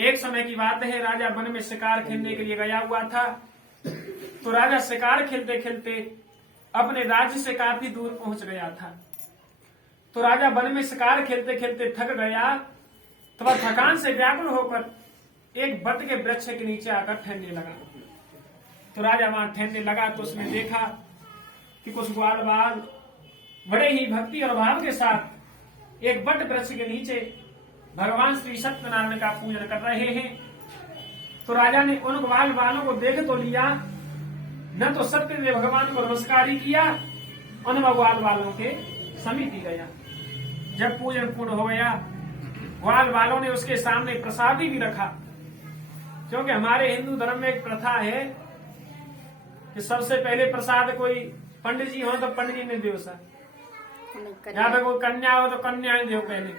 एक समय की बात है, राजा वन में शिकार खेलने के लिए गया हुआ था। तो राजा शिकार खेलते खेलते अपने राज्य से काफी दूर पहुंच गया था। तो राजा वन में शिकार खेलते खेलते थक गया, तो वह थकान से व्याकुल होकर एक बट के वृक्ष के नीचे आकर ठहरने लगा। तो राजा वहां ठहरने लगा तो उसने देखा कि कुछ ग्वाल बाल बड़े ही भक्ति और भाव के साथ एक बट वृक्ष के नीचे भगवान श्री सत्यनारायण का पूजन कर रहे हैं। तो राजा ने उन ग्वाल बालों को देख तो लिया, न तो सत्य ने भगवान को नमस्कार ही किया, उन ग्वाल बालों के समीप ही गया। जब पूजन पूर्ण हो गया, ग्वाल बालों ने उसके सामने प्रसादी भी रखा, क्योंकि हमारे हिंदू धर्म में एक प्रथा है कि सबसे पहले प्रसाद कोई पंडित जी हो तो पंडित जी ने दो सा, या फिर कोई कन्या हो तो कन्या ही दो पहले,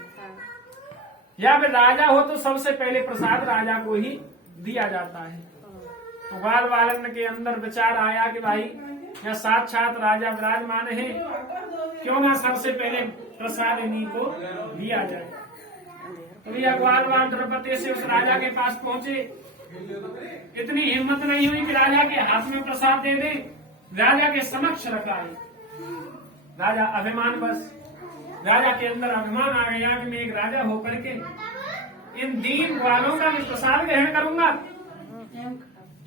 या फिर राजा हो तो सबसे पहले प्रसाद राजा को ही दिया जाता है। तो ग्वाल बालन के अंदर विचार आया कि भाई या साक्षात राजा विराजमान है, क्यों ना सबसे पहले प्रसाद इन्हीं को दिया जाए। तो यह ग्वाल बाल द्रौपदी से उस राजा के पास पहुंचे। इतनी हिम्मत नहीं हुई कि राजा के हाथ में प्रसाद दे दे, राजा के समक्ष रखाए। राजा अभिमान बस, राजा के अंदर अभिमान आ गया कि मैं एक राजा होकर के इन दीन ग्वालों का भी प्रसाद ग्रहण करूंगा।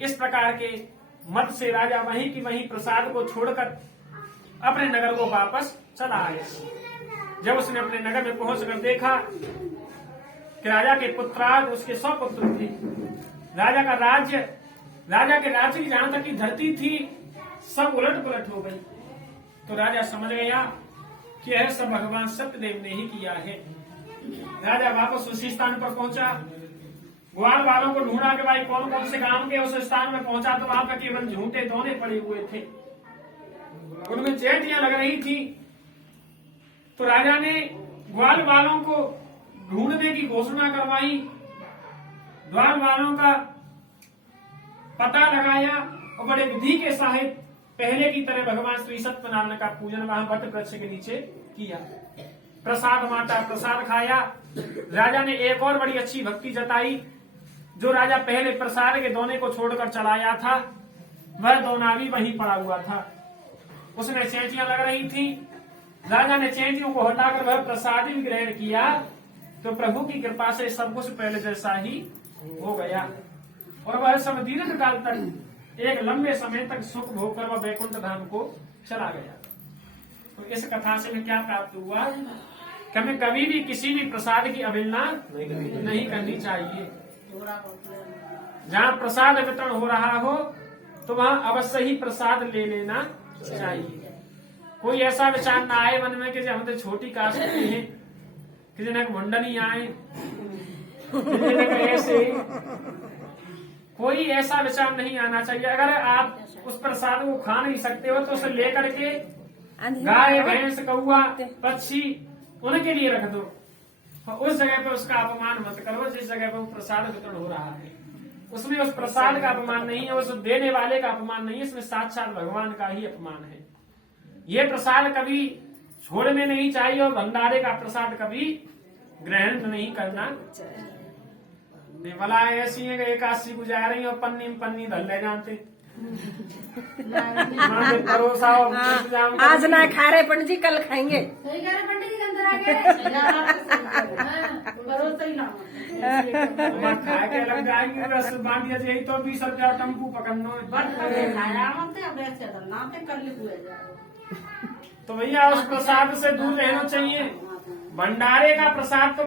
इस प्रकार के मत से राजा वहीं की वहीं प्रसाद को छोड़कर अपने नगर को वापस चला आया। जब उसने अपने नगर में पहुंचकर देखा कि राजा के पुत्राद उसके 100 पुत्र थे, राजा का राज्य, राजा के राज्य की जहां तक की धरती थी सब उलट पुलट हो गई। तो राजा समझ गया कि यह सब भगवान सत्यदेव ने ही किया है। राजा वापस उसी स्थान पर पहुंचा, ग्वाल वालों को ढूंढा कि भाई कौन कौन से गांव के उस स्थान में पहुंचा। तो वहां पर केवल झूठे दोने पड़े हुए थे, उनमें चेटियां लग रही थी। तो राजा ने ग्वाल वालों को ढूंढने की घोषणा करवाई, ग्वाल वालों का पता लगाया और बड़े विधि के साहिब पहले की तरह भगवान श्री सत्यनारायण का पूजन वहां वट वृक्ष के नीचे किया। प्रसाद बांटा, प्रसाद खाया। राजा ने एक और बड़ी अच्छी भक्ति जताई। जो राजा पहले प्रसाद के दोने को छोड़कर चलाया था, वह दोना भी वहीं पड़ा हुआ था। उसमें चेंटियां लग रही थी। राजा ने चेंटियों को हटाकर वह प्रसाद भी ग्रहण किया। तो प्रभु की कृपा से सब कुछ पहले जैसा ही हो गया और वह सब दीर्घ काल तक एक लंबे समय तक सुख भोग कर वह वैकुंठ धाम को चला गया। तो इस कथा से हमें क्या प्राप्त हुआ कि हमें कभी भी किसी भी प्रसाद की अवहेलना नहीं करनी चाहिए। जहाँ प्रसाद वितरण हो रहा हो तो वहाँ अवश्य ही प्रसाद ले लेना चाहिए। कोई ऐसा विचार ना आए मन में कि हम तो छोटी कास्ट के हैं, किसी ने मुंडनी आए, ऐसे कोई ऐसा विचार नहीं आना चाहिए। अगर आप उस प्रसाद को खा नहीं सकते हो तो उसे लेकर के गाय, भैंस, कौआ, पक्षी उनके लिए रख दो। उस जगह पे उसका अपमान मत करो जिस जगह पे वो प्रसाद वितरण हो रहा है। उसमें उस प्रसाद का अपमान नहीं है, उस देने वाले का अपमान नहीं है, इसमें साक्षात भगवान का ही अपमान है। ये प्रसाद कभी छोड़ने नहीं चाहिए और भंडारे का प्रसाद कभी ग्रहण नहीं करना। भला ऐसी है कि एकादशी गुजार रही और पन्नी में पन्नी धल ले जानते भरोसा। आज ना खा रहे पंडित जी, कल खाएंगे। पंडित जी अंदर आ गए, भरोसा ही ना खा के लग जाएंगे रस बांधिया यही तो 20 रुपया टम्पू पकड़ना। तो भैया उस प्रसाद से दूर रहना चाहिए। भंडारे का प्रसाद तो